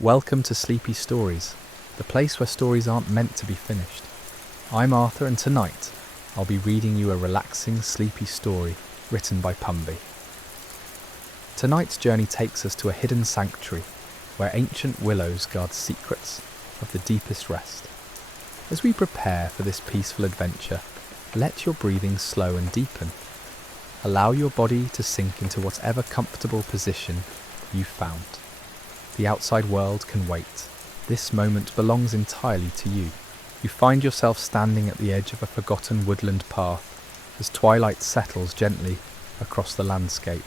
Welcome to Sleepy Stories, the place where stories aren't meant to be finished. I'm Arthur, and tonight I'll be reading you a relaxing, sleepy story written by Pumby. Tonight's journey takes us to a hidden sanctuary where ancient willows guard secrets of the deepest rest. As we prepare for this peaceful adventure, let your breathing slow and deepen. Allow your body to sink into whatever comfortable position you've found. The outside world can wait. This moment belongs entirely to you. You find yourself standing at the edge of a forgotten woodland path as twilight settles gently across the landscape.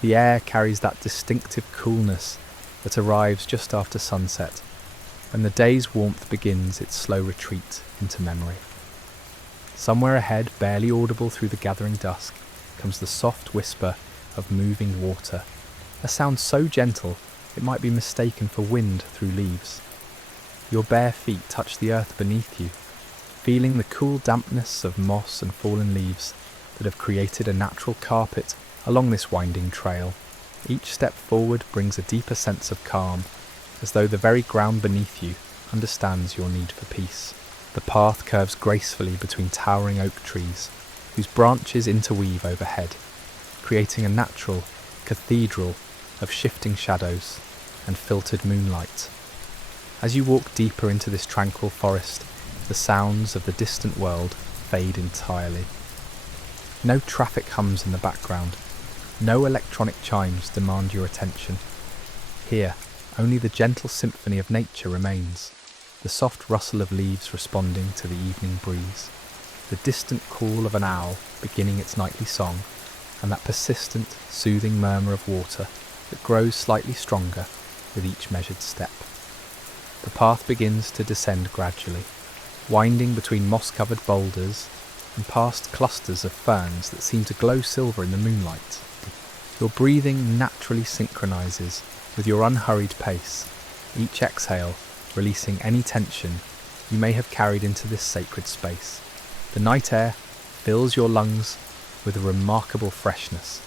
The air carries that distinctive coolness that arrives just after sunset, when the day's warmth begins its slow retreat into memory. Somewhere ahead, barely audible through the gathering dusk, comes the soft whisper of moving water, a sound so gentle it might be mistaken for wind through leaves. Your bare feet touch the earth beneath you, feeling the cool dampness of moss and fallen leaves that have created a natural carpet along this winding trail. Each step forward brings a deeper sense of calm, as though the very ground beneath you understands your need for peace. The path curves gracefully between towering oak trees, whose branches interweave overhead, creating a natural cathedral of shifting shadows and filtered moonlight. As you walk deeper into this tranquil forest, the sounds of the distant world fade entirely. No traffic hums in the background. No electronic chimes demand your attention. Here, only the gentle symphony of nature remains, the soft rustle of leaves responding to the evening breeze, the distant call of an owl beginning its nightly song, and that persistent, soothing murmur of water that grows slightly stronger with each measured step. The path begins to descend gradually, winding between moss-covered boulders and past clusters of ferns that seem to glow silver in the moonlight. Your breathing naturally synchronizes with your unhurried pace, each exhale releasing any tension you may have carried into this sacred space. The night air fills your lungs with a remarkable freshness,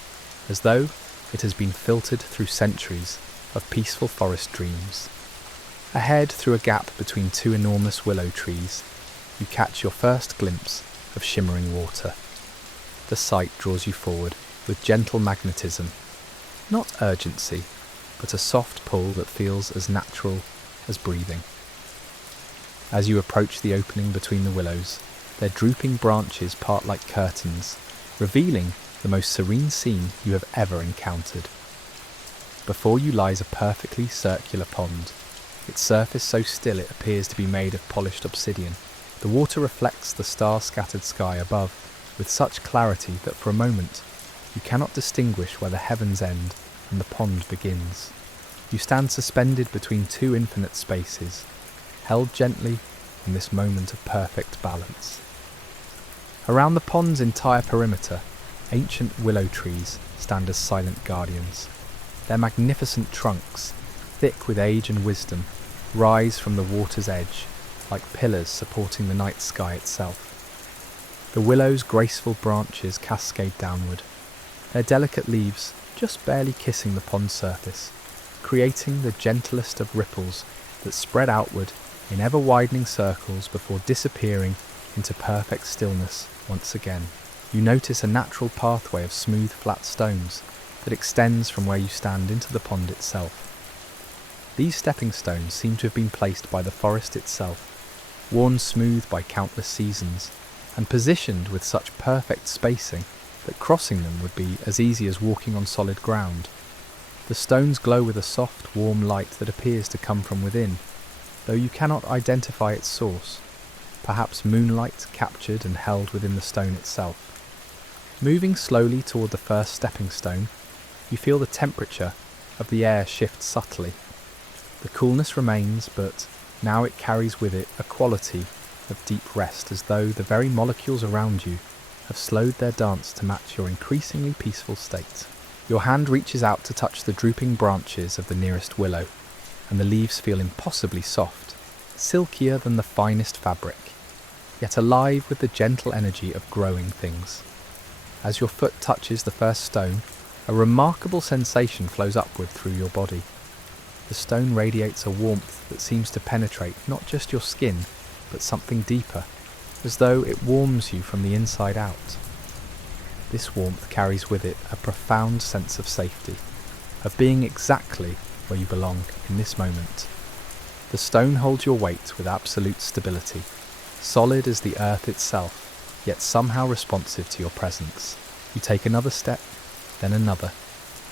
as though it has been filtered through centuries of peaceful forest dreams. Ahead, through a gap between two enormous willow trees, you catch your first glimpse of shimmering water. The sight draws you forward with gentle magnetism, not urgency, but a soft pull that feels as natural as breathing. As you approach the opening between the willows, their drooping branches part like curtains, revealing the most serene scene you have ever encountered. Before you lies a perfectly circular pond, its surface so still it appears to be made of polished obsidian. The water reflects the star-scattered sky above with such clarity that for a moment you cannot distinguish where the heavens end and the pond begins. You stand suspended between two infinite spaces, held gently in this moment of perfect balance. Around the pond's entire perimeter, ancient willow trees stand as silent guardians. Their magnificent trunks, thick with age and wisdom, rise from the water's edge like pillars supporting the night sky itself. The willow's graceful branches cascade downward, their delicate leaves just barely kissing the pond's surface, creating the gentlest of ripples that spread outward in ever-widening circles before disappearing into perfect stillness once again. You notice a natural pathway of smooth, flat stones that extends from where you stand into the pond itself. These stepping stones seem to have been placed by the forest itself, worn smooth by countless seasons, and positioned with such perfect spacing that crossing them would be as easy as walking on solid ground. The stones glow with a soft, warm light that appears to come from within, though you cannot identify its source, perhaps moonlight captured and held within the stone itself. Moving slowly toward the first stepping stone, you feel the temperature of the air shift subtly. The coolness remains, but now it carries with it a quality of deep rest, as though the very molecules around you have slowed their dance to match your increasingly peaceful state. Your hand reaches out to touch the drooping branches of the nearest willow, and the leaves feel impossibly soft, silkier than the finest fabric, yet alive with the gentle energy of growing things. As your foot touches the first stone, a remarkable sensation flows upward through your body. The stone radiates a warmth that seems to penetrate not just your skin, but something deeper, as though it warms you from the inside out. This warmth carries with it a profound sense of safety, of being exactly where you belong in this moment. The stone holds your weight with absolute stability, solid as the earth itself, yet somehow responsive to your presence. You take another step, then another,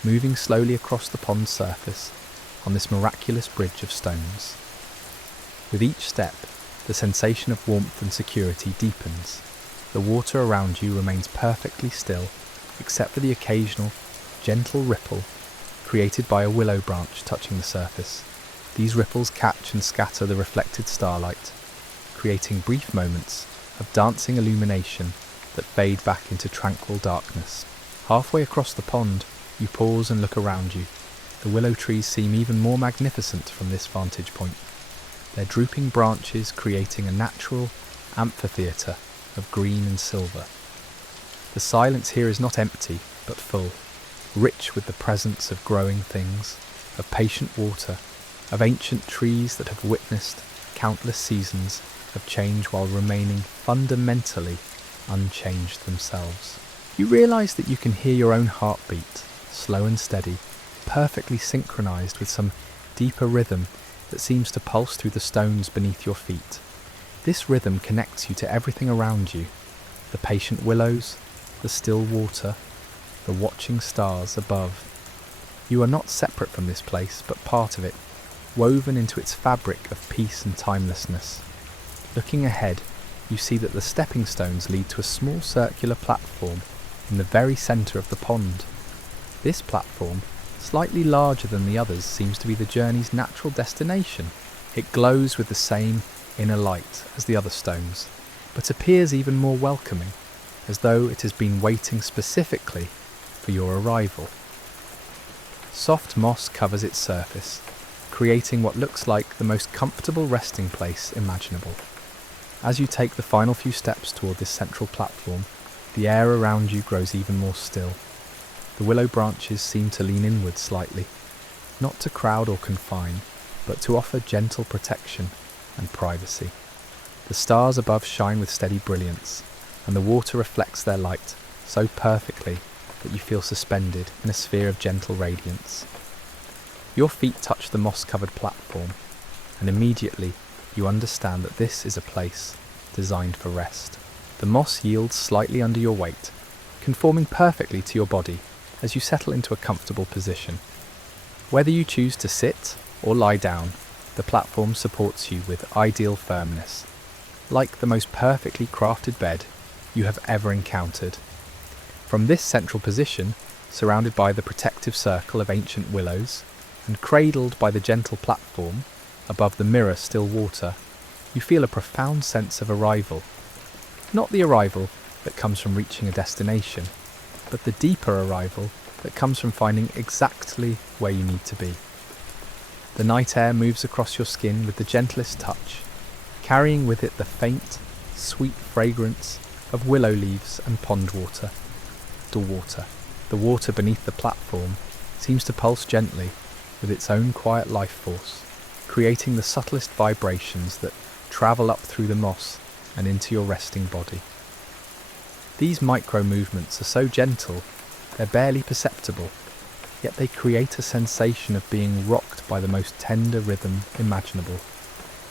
moving slowly across the pond's surface on this miraculous bridge of stones. With each step, the sensation of warmth and security deepens. The water around you remains perfectly still, except for the occasional, gentle ripple created by a willow branch touching the surface. These ripples catch and scatter the reflected starlight, creating brief moments of dancing illumination that fade back into tranquil darkness. Halfway across the pond, you pause and look around you. The willow trees seem even more magnificent from this vantage point, their drooping branches creating a natural amphitheatre of green and silver. The silence here is not empty, but full, rich with the presence of growing things, of patient water, of ancient trees that have witnessed countless seasons of change while remaining fundamentally unchanged themselves. You realise that you can hear your own heartbeat, slow and steady, perfectly synchronised with some deeper rhythm that seems to pulse through the stones beneath your feet. This rhythm connects you to everything around you, the patient willows, the still water, the watching stars above. You are not separate from this place, but part of it, woven into its fabric of peace and timelessness. Looking ahead, you see that the stepping stones lead to a small circular platform in the very centre of the pond. This platform, slightly larger than the others, seems to be the journey's natural destination. It glows with the same inner light as the other stones, but appears even more welcoming, as though it has been waiting specifically for your arrival. Soft moss covers its surface, creating what looks like the most comfortable resting place imaginable. As you take the final few steps toward this central platform, the air around you grows even more still. The willow branches seem to lean inward slightly, not to crowd or confine, but to offer gentle protection and privacy. The stars above shine with steady brilliance, and the water reflects their light so perfectly that you feel suspended in a sphere of gentle radiance. Your feet touch the moss-covered platform, and immediately you understand that this is a place designed for rest. The moss yields slightly under your weight, conforming perfectly to your body as you settle into a comfortable position. Whether you choose to sit or lie down, the platform supports you with ideal firmness, like the most perfectly crafted bed you have ever encountered. From this central position, surrounded by the protective circle of ancient willows, and cradled by the gentle platform above the mirror still water, you feel a profound sense of arrival. Not the arrival that comes from reaching a destination, but the deeper arrival that comes from finding exactly where you need to be. The night air moves across your skin with the gentlest touch, carrying with it the faint, sweet fragrance of willow leaves and pond water. The water beneath the platform seems to pulse gently with its own quiet life force, creating the subtlest vibrations that travel up through the moss and into your resting body. These micro movements are so gentle, they're barely perceptible, yet they create a sensation of being rocked by the most tender rhythm imaginable,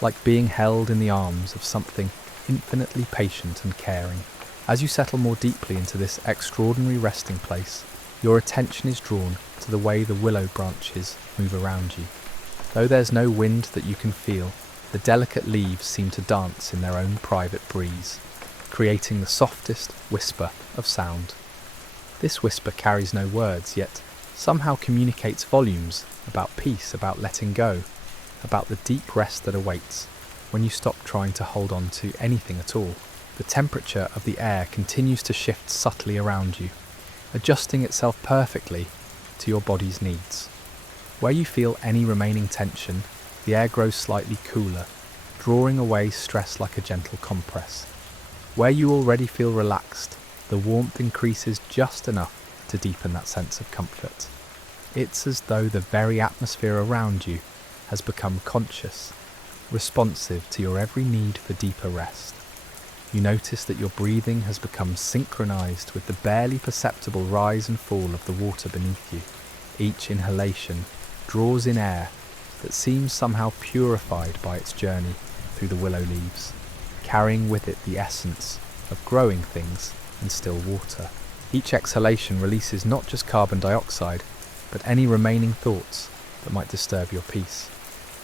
like being held in the arms of something infinitely patient and caring. As you settle more deeply into this extraordinary resting place, your attention is drawn to the way the willow branches move around you. Though there's no wind that you can feel, the delicate leaves seem to dance in their own private breeze, creating the softest whisper of sound. This whisper carries no words, yet somehow communicates volumes about peace, about letting go, about the deep rest that awaits when you stop trying to hold on to anything at all. The temperature of the air continues to shift subtly around you, adjusting itself perfectly to your body's needs. Where you feel any remaining tension, the air grows slightly cooler, drawing away stress like a gentle compress. Where you already feel relaxed, the warmth increases just enough to deepen that sense of comfort. It's as though the very atmosphere around you has become conscious, responsive to your every need for deeper rest. You notice that your breathing has become synchronized with the barely perceptible rise and fall of the water beneath you. Each inhalation draws in air that seems somehow purified by its journey through the willow leaves, carrying with it the essence of growing things and still water. Each exhalation releases not just carbon dioxide, but any remaining thoughts that might disturb your peace.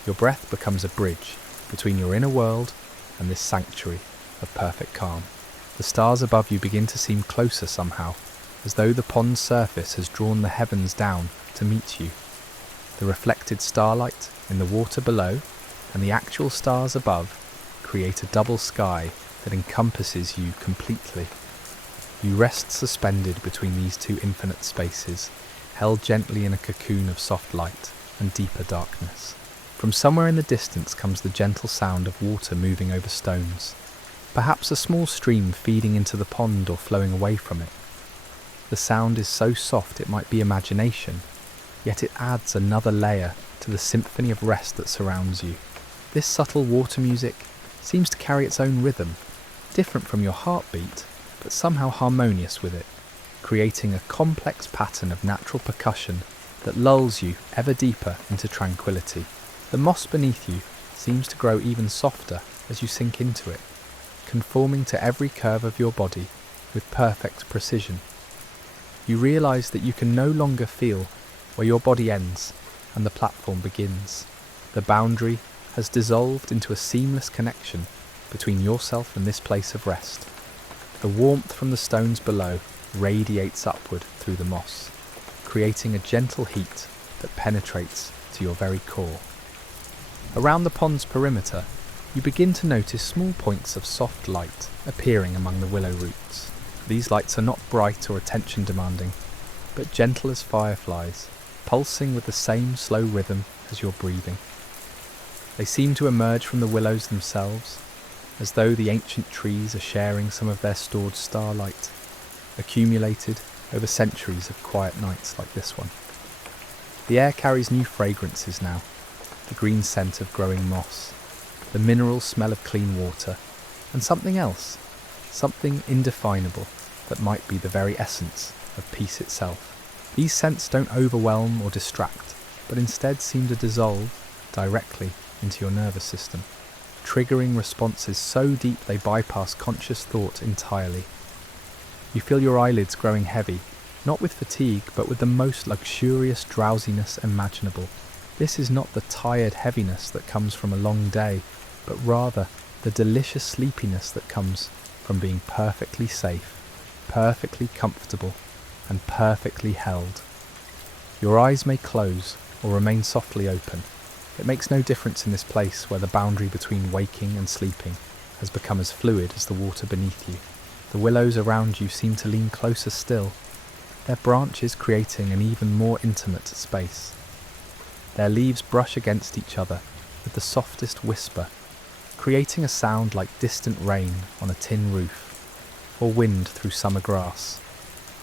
Your breath becomes a bridge between your inner world and this sanctuary of perfect calm. The stars above you begin to seem closer somehow, as though the pond's surface has drawn the heavens down to meet you. The reflected starlight in the water below and the actual stars above create a double sky that encompasses you completely. You rest suspended between these two infinite spaces, held gently in a cocoon of soft light and deeper darkness. From somewhere in the distance comes the gentle sound of water moving over stones, perhaps a small stream feeding into the pond or flowing away from it. The sound is so soft it might be imagination, yet it adds another layer to the symphony of rest that surrounds you. This subtle water music seems to carry its own rhythm, different from your heartbeat, but somehow harmonious with it, creating a complex pattern of natural percussion that lulls you ever deeper into tranquility. The moss beneath you seems to grow even softer as you sink into it, conforming to every curve of your body with perfect precision. You realize that you can no longer feel where your body ends and the platform begins. The boundary has dissolved into a seamless connection between yourself and this place of rest. The warmth from the stones below radiates upward through the moss, creating a gentle heat that penetrates to your very core. Around the pond's perimeter, you begin to notice small points of soft light appearing among the willow roots. These lights are not bright or attention-demanding, but gentle as fireflies, pulsing with the same slow rhythm as your breathing. They seem to emerge from the willows themselves, as though the ancient trees are sharing some of their stored starlight, accumulated over centuries of quiet nights like this one. The air carries new fragrances now, the green scent of growing moss, the mineral smell of clean water, and something else, something indefinable that might be the very essence of peace itself. These scents don't overwhelm or distract, but instead seem to dissolve directly into your nervous system, triggering responses so deep they bypass conscious thought entirely. You feel your eyelids growing heavy, not with fatigue, but with the most luxurious drowsiness imaginable. This is not the tired heaviness that comes from a long day, but rather the delicious sleepiness that comes from being perfectly safe, perfectly comfortable, and perfectly held. Your eyes may close or remain softly open. It makes no difference in this place where the boundary between waking and sleeping has become as fluid as the water beneath you. The willows around you seem to lean closer still, their branches creating an even more intimate space. Their leaves brush against each other with the softest whisper, creating a sound like distant rain on a tin roof, or wind through summer grass,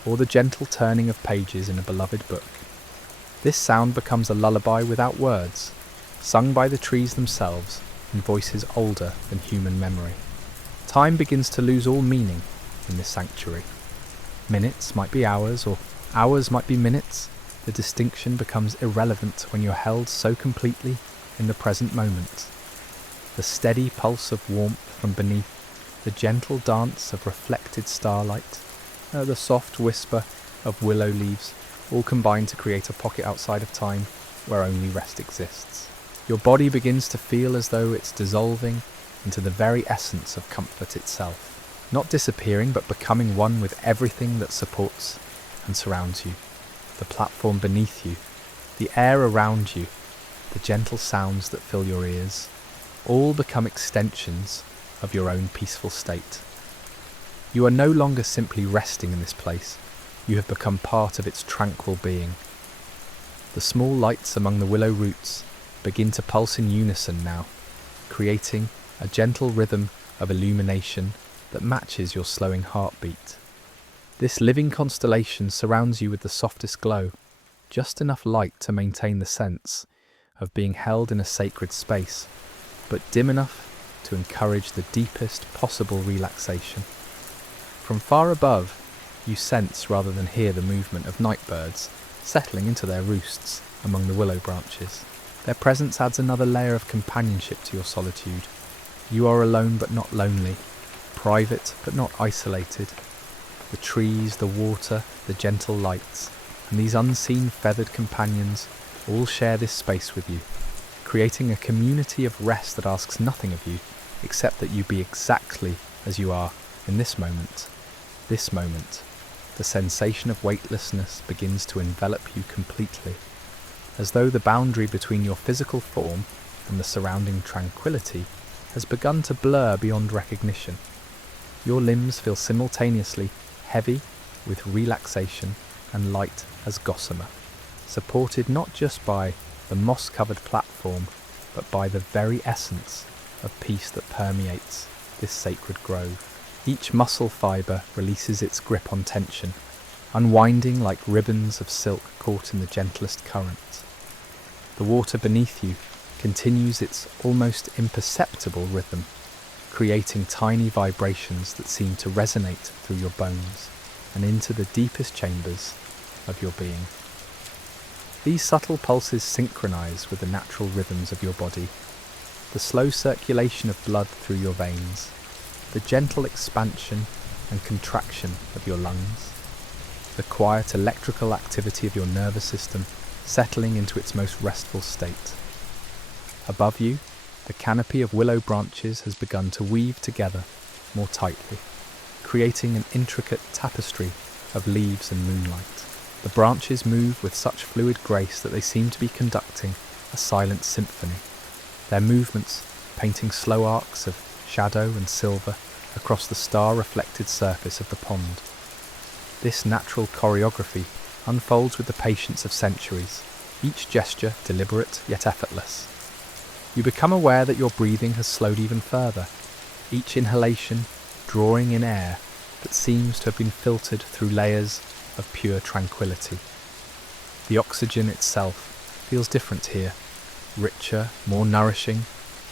or the gentle turning of pages in a beloved book. This sound becomes a lullaby without words, sung by the trees themselves in voices older than human memory. Time begins to lose all meaning in this sanctuary. Minutes might be hours, or hours might be minutes. The distinction becomes irrelevant when you're held so completely in the present moment. The steady pulse of warmth from beneath, the gentle dance of reflected starlight, the soft whisper of willow leaves, all combine to create a pocket outside of time where only rest exists. Your body begins to feel as though it's dissolving into the very essence of comfort itself, not disappearing but becoming one with everything that supports and surrounds you. The platform beneath you, the air around you, the gentle sounds that fill your ears, all become extensions of your own peaceful state. You are no longer simply resting in this place, you have become part of its tranquil being. The small lights among the willow roots begin to pulse in unison now, creating a gentle rhythm of illumination that matches your slowing heartbeat. This living constellation surrounds you with the softest glow, just enough light to maintain the sense of being held in a sacred space, but dim enough to encourage the deepest possible relaxation. From far above, you sense rather than hear the movement of night birds settling into their roosts among the willow branches. Their presence adds another layer of companionship to your solitude. You are alone but not lonely, private but not isolated. The trees, the water, the gentle lights, and these unseen feathered companions all share this space with you, creating a community of rest that asks nothing of you except that you be exactly as you are in this moment. This moment, the sensation of weightlessness begins to envelop you completely, as though the boundary between your physical form and the surrounding tranquility has begun to blur beyond recognition. Your limbs feel simultaneously heavy with relaxation and light as gossamer, supported not just by the moss-covered platform, but by the very essence of peace that permeates this sacred grove. Each muscle fibre releases its grip on tension, unwinding like ribbons of silk caught in the gentlest current. The water beneath you continues its almost imperceptible rhythm, creating tiny vibrations that seem to resonate through your bones and into the deepest chambers of your being. These subtle pulses synchronize with the natural rhythms of your body, the slow circulation of blood through your veins, the gentle expansion and contraction of your lungs, the quiet electrical activity of your nervous system settling into its most restful state. Above you, the canopy of willow branches has begun to weave together more tightly, creating an intricate tapestry of leaves and moonlight. The branches move with such fluid grace that they seem to be conducting a silent symphony, their movements painting slow arcs of shadow and silver across the star-reflected surface of the pond. This natural choreography unfolds with the patience of centuries, each gesture deliberate yet effortless. You become aware that your breathing has slowed even further, each inhalation drawing in air that seems to have been filtered through layers of pure tranquility. The oxygen itself feels different here, richer, more nourishing,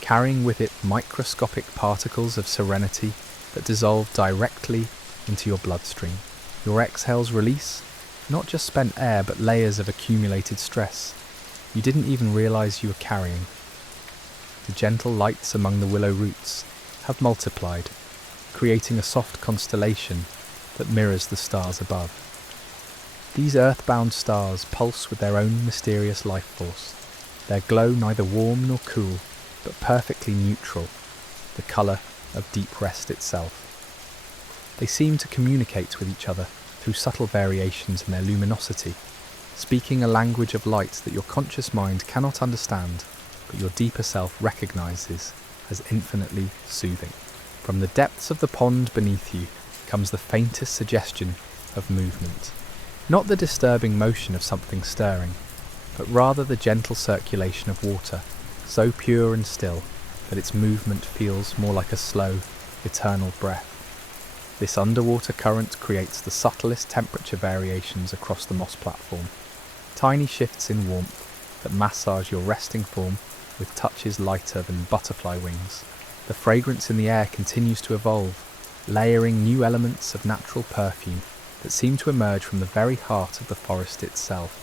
carrying with it microscopic particles of serenity that dissolve directly into your bloodstream. Your exhales release not just spent air but layers of accumulated stress you didn't even realize you were carrying. The gentle lights among the willow roots have multiplied, creating a soft constellation that mirrors the stars above. These earthbound stars pulse with their own mysterious life force, their glow neither warm nor cool, but perfectly neutral, the colour of deep rest itself. They seem to communicate with each other through subtle variations in their luminosity, speaking a language of light that your conscious mind cannot understand, but your deeper self recognises as infinitely soothing. From the depths of the pond beneath you comes the faintest suggestion of movement. Not the disturbing motion of something stirring, but rather the gentle circulation of water, so pure and still that its movement feels more like a slow, eternal breath. This underwater current creates the subtlest temperature variations across the moss platform, tiny shifts in warmth that massage your resting form with touches lighter than butterfly wings. The fragrance in the air continues to evolve, layering new elements of natural perfume that seem to emerge from the very heart of the forest itself.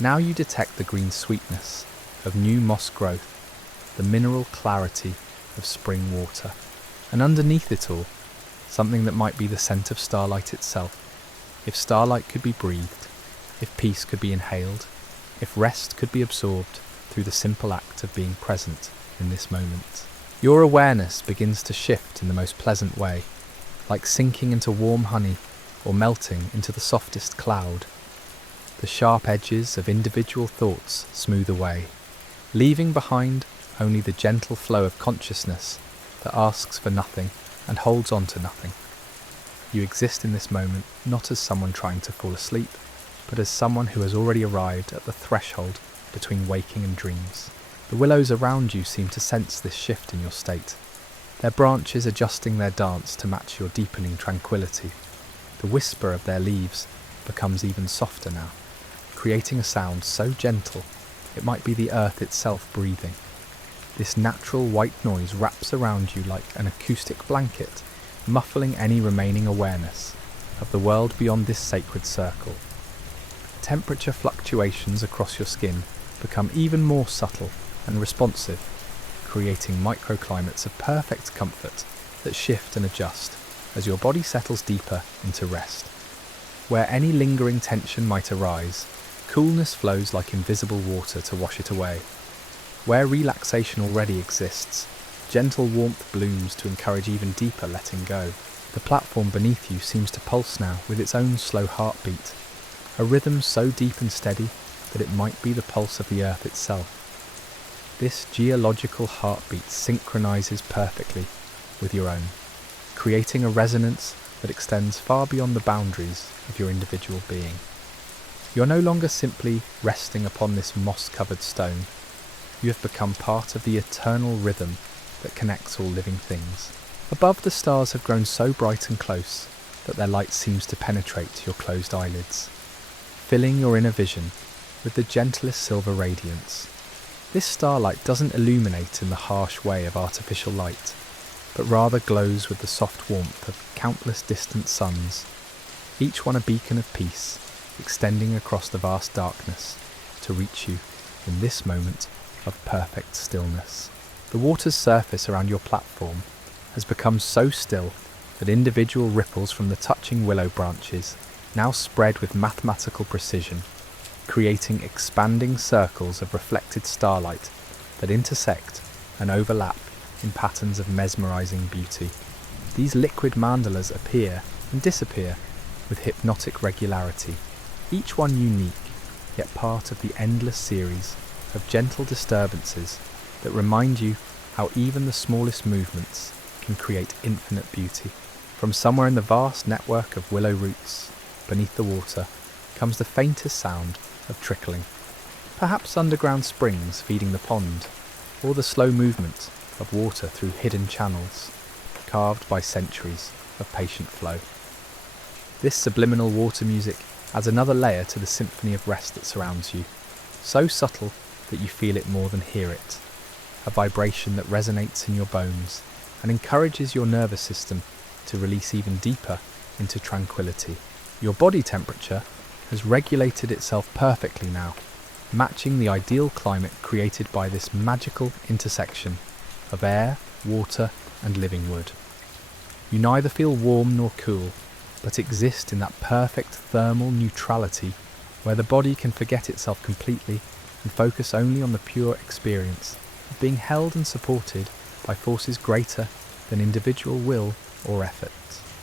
Now you detect the green sweetness of new moss growth, the mineral clarity of spring water, and underneath it all, something that might be the scent of starlight itself. If starlight could be breathed, if peace could be inhaled, if rest could be absorbed through the simple act of being present in this moment. Your awareness begins to shift in the most pleasant way, like sinking into warm honey or melting into the softest cloud. The sharp edges of individual thoughts smooth away, leaving behind only the gentle flow of consciousness that asks for nothing and holds on to nothing. You exist in this moment not as someone trying to fall asleep, but as someone who has already arrived at the threshold between waking and dreams. The willows around you seem to sense this shift in your state, their branches adjusting their dance to match your deepening tranquility. The whisper of their leaves becomes even softer now, creating a sound so gentle It might be the earth itself breathing. This natural white noise wraps around you like an acoustic blanket, muffling any remaining awareness of the world beyond this sacred circle. Temperature fluctuations across your skin become even more subtle and responsive, creating microclimates of perfect comfort that shift and adjust as your body settles deeper into rest. Where any lingering tension might arise, coolness flows like invisible water to wash it away. Where relaxation already exists, gentle warmth blooms to encourage even deeper letting go. The platform beneath you seems to pulse now with its own slow heartbeat, a rhythm so deep and steady that it might be the pulse of the earth itself. This geological heartbeat synchronizes perfectly with your own, creating a resonance that extends far beyond the boundaries of your individual being. You're no longer simply resting upon this moss-covered stone. You have become part of the eternal rhythm that connects all living things. Above, the stars have grown so bright and close that their light seems to penetrate your closed eyelids, filling your inner vision with the gentlest silver radiance. This starlight doesn't illuminate in the harsh way of artificial light, but rather glows with the soft warmth of countless distant suns, each one a beacon of peace, extending across the vast darkness to reach you in this moment of perfect stillness. The water's surface around your platform has become so still that individual ripples from the touching willow branches now spread with mathematical precision, creating expanding circles of reflected starlight that intersect and overlap in patterns of mesmerizing beauty. These liquid mandalas appear and disappear with hypnotic regularity, each one unique, yet part of the endless series of gentle disturbances that remind you how even the smallest movements can create infinite beauty. From somewhere in the vast network of willow roots beneath the water comes the faintest sound of trickling, perhaps underground springs feeding the pond, or the slow movement of water through hidden channels, carved by centuries of patient flow. This subliminal water music adds another layer to the symphony of rest that surrounds you, so subtle that you feel it more than hear it, a vibration that resonates in your bones and encourages your nervous system to release even deeper into tranquility. Your body temperature has regulated itself perfectly now, matching the ideal climate created by this magical intersection of air, water, and living wood. You neither feel warm nor cool, but exist in that perfect thermal neutrality where the body can forget itself completely and focus only on the pure experience of being held and supported by forces greater than individual will or effort.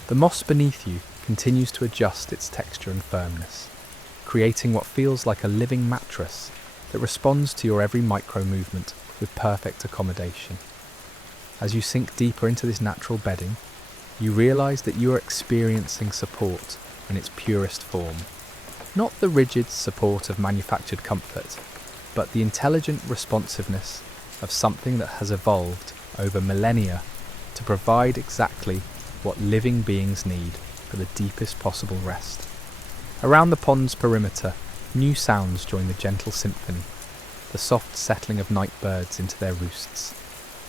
The moss beneath you continues to adjust its texture and firmness, creating what feels like a living mattress that responds to your every micro-movement with perfect accommodation. As you sink deeper into this natural bedding, you realize that you are experiencing support in its purest form. Not the rigid support of manufactured comfort, but the intelligent responsiveness of something that has evolved over millennia to provide exactly what living beings need for the deepest possible rest. Around the pond's perimeter, new sounds join the gentle symphony, the soft settling of night birds into their roosts,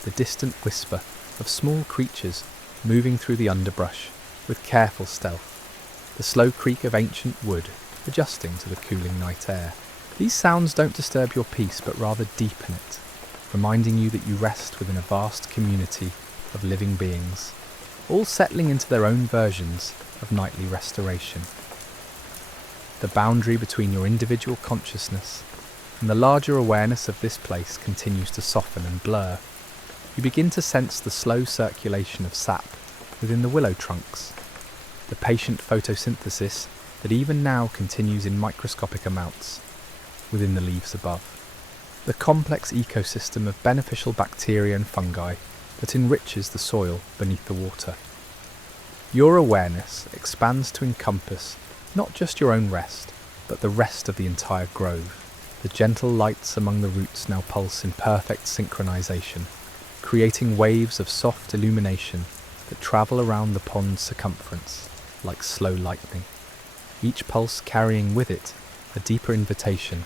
the distant whisper of small creatures moving through the underbrush with careful stealth, the slow creak of ancient wood adjusting to the cooling night air. These sounds don't disturb your peace but rather deepen it, reminding you that you rest within a vast community of living beings, all settling into their own versions of nightly restoration. The boundary between your individual consciousness and the larger awareness of this place continues to soften and blur. You begin to sense the slow circulation of sap within the willow trunks, the patient photosynthesis that even now continues in microscopic amounts within the leaves above, the complex ecosystem of beneficial bacteria and fungi that enriches the soil beneath the water. Your awareness expands to encompass not just your own rest, but the rest of the entire grove. The gentle lights among the roots now pulse in perfect synchronization, creating waves of soft illumination that travel around the pond's circumference like slow lightning, each pulse carrying with it a deeper invitation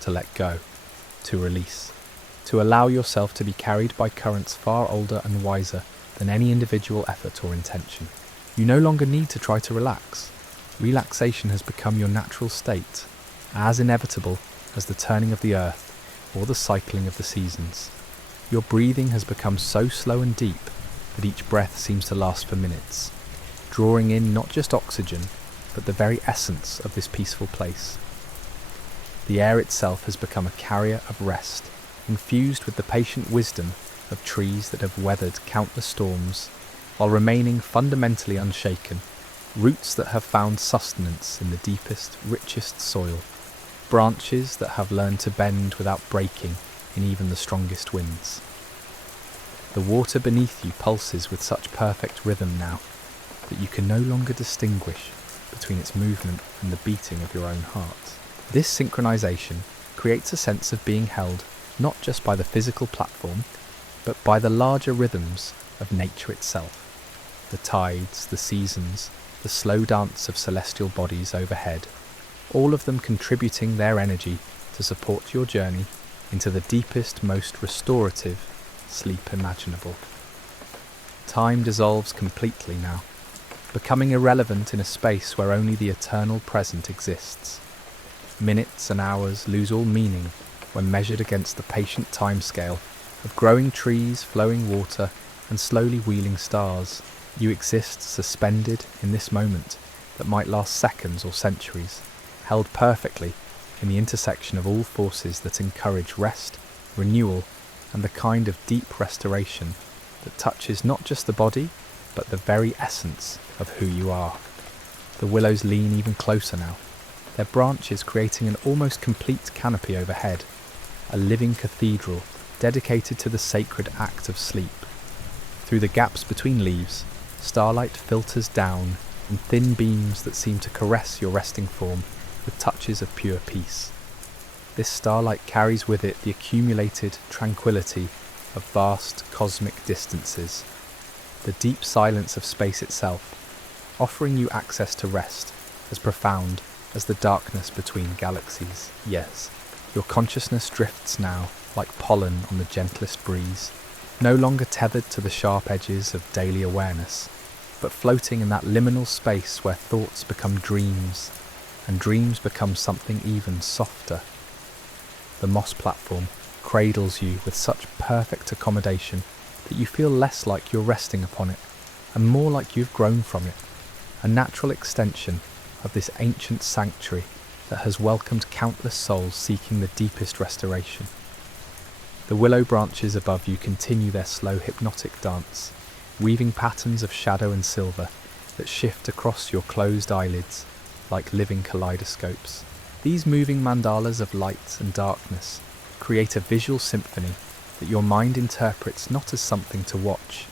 to let go. to release, to allow yourself to be carried by currents far older and wiser than any individual effort or intention. You no longer need to try to relax. Relaxation has become your natural state, as inevitable as the turning of the earth or the cycling of the seasons. Your breathing has become so slow and deep that each breath seems to last for minutes, drawing in not just oxygen, but the very essence of this peaceful place. The air itself has become a carrier of rest, infused with the patient wisdom of trees that have weathered countless storms, while remaining fundamentally unshaken, roots that have found sustenance in the deepest, richest soil, branches that have learned to bend without breaking in even the strongest winds. The water beneath you pulses with such perfect rhythm now that you can no longer distinguish between its movement and the beating of your own heart. This synchronization creates a sense of being held not just by the physical platform, but by the larger rhythms of nature itself. The tides, the seasons, the slow dance of celestial bodies overhead, all of them contributing their energy to support your journey into the deepest, most restorative sleep imaginable. Time dissolves completely now, becoming irrelevant in a space where only the eternal present exists. Minutes and hours lose all meaning when measured against the patient timescale of growing trees, flowing water, and slowly wheeling stars. You exist suspended in this moment that might last seconds or centuries, held perfectly in the intersection of all forces that encourage rest, renewal, and the kind of deep restoration that touches not just the body, but the very essence of who you are. The willows lean even closer now, their branches creating an almost complete canopy overhead, a living cathedral dedicated to the sacred act of sleep. Through the gaps between leaves, starlight filters down in thin beams that seem to caress your resting form with touches of pure peace. This starlight carries with it the accumulated tranquility of vast cosmic distances, the deep silence of space itself, offering you access to rest as profound as the darkness between galaxies. Yes, your consciousness drifts now like pollen on the gentlest breeze, no longer tethered to the sharp edges of daily awareness, but floating in that liminal space where thoughts become dreams, and dreams become something even softer. The moss platform cradles you with such perfect accommodation that you feel less like you're resting upon it, and more like you've grown from it, a natural extension of this ancient sanctuary that has welcomed countless souls seeking the deepest restoration. The willow branches above you continue their slow hypnotic dance, weaving patterns of shadow and silver that shift across your closed eyelids like living kaleidoscopes. These moving mandalas of light and darkness create a visual symphony that your mind interprets not as something to watch,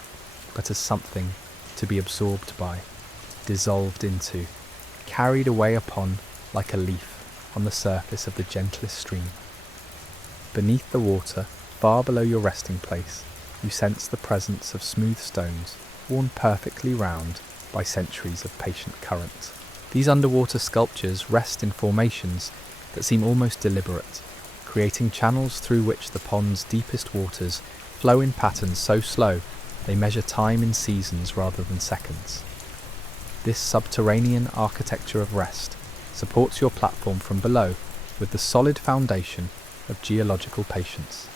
but as something to be absorbed by, dissolved into, carried away upon like a leaf on the surface of the gentlest stream. Beneath the water, far below your resting place, you sense the presence of smooth stones worn perfectly round by centuries of patient current. These underwater sculptures rest in formations that seem almost deliberate, creating channels through which the pond's deepest waters flow in patterns so slow they measure time in seasons rather than seconds. This subterranean architecture of rest supports your platform from below with the solid foundation of geological patience.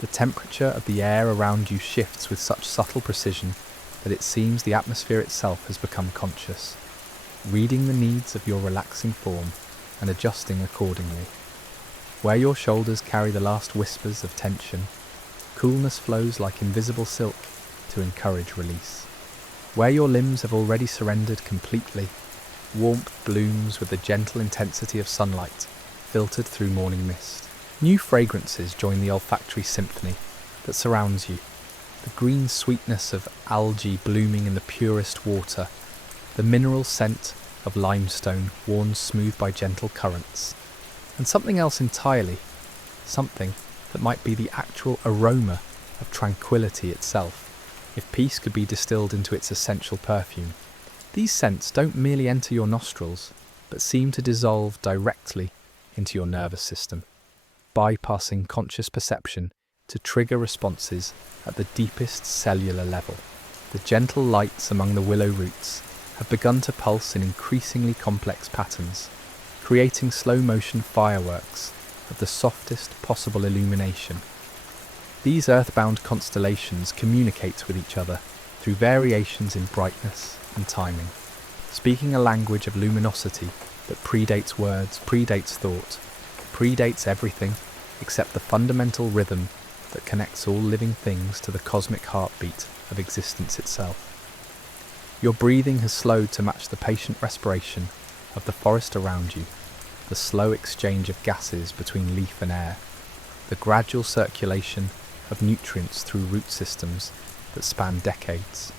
The temperature of the air around you shifts with such subtle precision that it seems the atmosphere itself has become conscious, reading the needs of your relaxing form and adjusting accordingly. Where your shoulders carry the last whispers of tension, coolness flows like invisible silk to encourage release. Where your limbs have already surrendered completely, warmth blooms with the gentle intensity of sunlight filtered through morning mist. New fragrances join the olfactory symphony that surrounds you. The green sweetness of algae blooming in the purest water, the mineral scent of limestone worn smooth by gentle currents, and something else entirely, something that might be the actual aroma of tranquility itself, if peace could be distilled into its essential perfume. These scents don't merely enter your nostrils, but seem to dissolve directly into your nervous system. bypassing conscious perception to trigger responses at the deepest cellular level. The gentle lights among the willow roots have begun to pulse in increasingly complex patterns, creating slow-motion fireworks of the softest possible illumination. These earthbound constellations communicate with each other through variations in brightness and timing, speaking a language of luminosity that predates words, predates thought, predates everything except the fundamental rhythm that connects all living things to the cosmic heartbeat of existence itself. Your breathing has slowed to match the patient respiration of the forest around you, the slow exchange of gases between leaf and air, the gradual circulation of nutrients through root systems that span decades,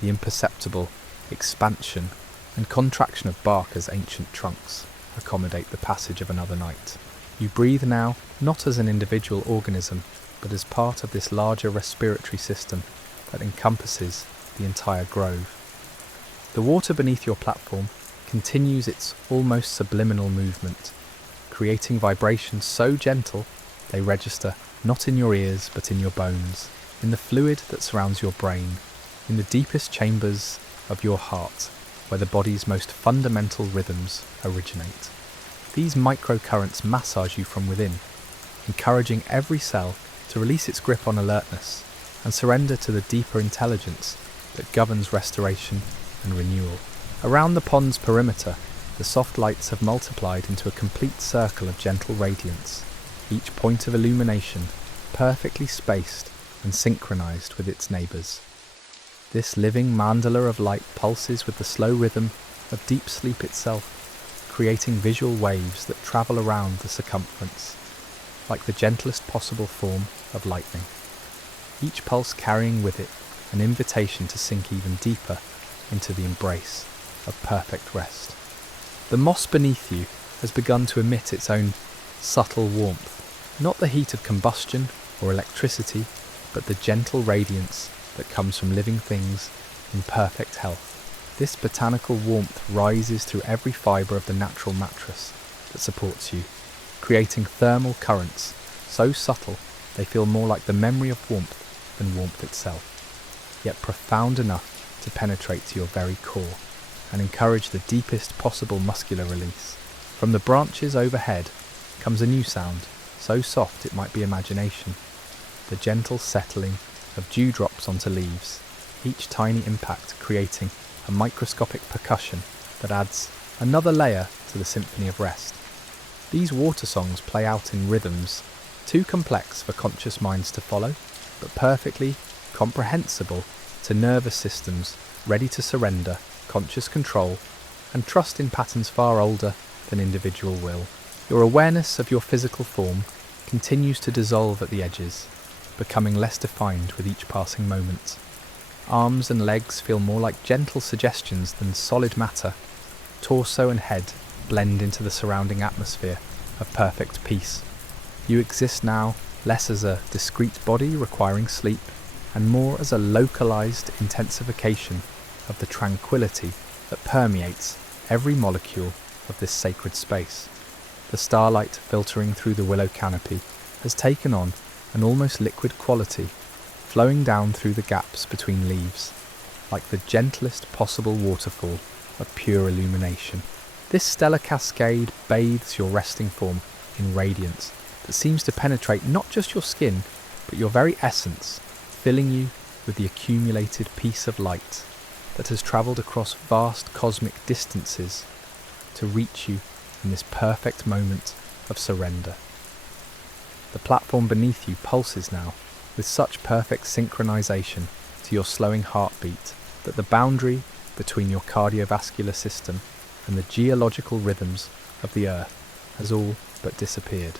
the imperceptible expansion and contraction of bark as ancient trunks accommodate the passage of another night. You breathe now not as an individual organism, but as part of this larger respiratory system that encompasses the entire grove. The water beneath your platform continues its almost subliminal movement, creating vibrations so gentle they register not in your ears but in your bones, in the fluid that surrounds your brain, in the deepest chambers of your heart, where the body's most fundamental rhythms originate. These microcurrents massage you from within, encouraging every cell to release its grip on alertness and surrender to the deeper intelligence that governs restoration and renewal. Around the pond's perimeter, the soft lights have multiplied into a complete circle of gentle radiance, each point of illumination perfectly spaced and synchronized with its neighbors. This living mandala of light pulses with the slow rhythm of deep sleep itself, creating visual waves that travel around the circumference, like the gentlest possible form of lightning, each pulse carrying with it an invitation to sink even deeper into the embrace of perfect rest. The moss beneath you has begun to emit its own subtle warmth, not the heat of combustion or electricity, but the gentle radiance that comes from living things in perfect health. This botanical warmth rises through every fibre of the natural mattress that supports you, creating thermal currents so subtle they feel more like the memory of warmth than warmth itself, yet profound enough to penetrate to your very core and encourage the deepest possible muscular release. From the branches overhead comes a new sound, so soft it might be imagination, the gentle settling of dewdrops onto leaves, each tiny impact creating a microscopic percussion that adds another layer to the symphony of rest. These water songs play out in rhythms too complex for conscious minds to follow, but perfectly comprehensible to nervous systems ready to surrender conscious control and trust in patterns far older than individual will. Your awareness of your physical form continues to dissolve at the edges, becoming less defined with each passing moment. Arms and legs feel more like gentle suggestions than solid matter. Torso and head blend into the surrounding atmosphere of perfect peace. You exist now less as a discrete body requiring sleep, and more as a localized intensification of the tranquility that permeates every molecule of this sacred space. The starlight filtering through the willow canopy has taken on an almost liquid quality, flowing down through the gaps between leaves, like the gentlest possible waterfall of pure illumination. This stellar cascade bathes your resting form in radiance that seems to penetrate not just your skin, but your very essence, filling you with the accumulated peace of light that has travelled across vast cosmic distances to reach you in this perfect moment of surrender. The platform beneath you pulses now with such perfect synchronization to your slowing heartbeat that the boundary between your cardiovascular system and the geological rhythms of the earth has all but disappeared.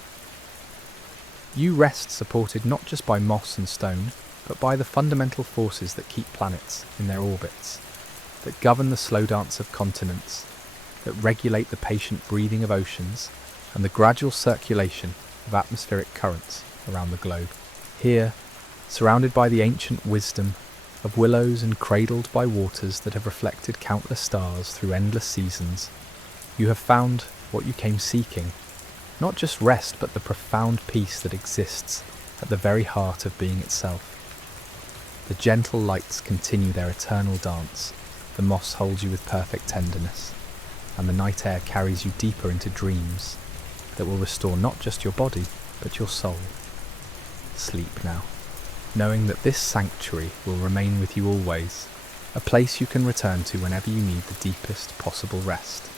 You rest supported not just by moss and stone, but by the fundamental forces that keep planets in their orbits, that govern the slow dance of continents, that regulate the patient breathing of oceans, and the gradual circulation of atmospheric currents around the globe. Here, surrounded by the ancient wisdom of willows and cradled by waters that have reflected countless stars through endless seasons, you have found what you came seeking, Not just rest, but the profound peace that exists at the very heart of being itself. The gentle lights continue their eternal dance, the moss holds you with perfect tenderness, and the night air carries you deeper into dreams that will restore not just your body, but your soul. Sleep now, knowing that this sanctuary will remain with you always, a place you can return to whenever you need the deepest possible rest.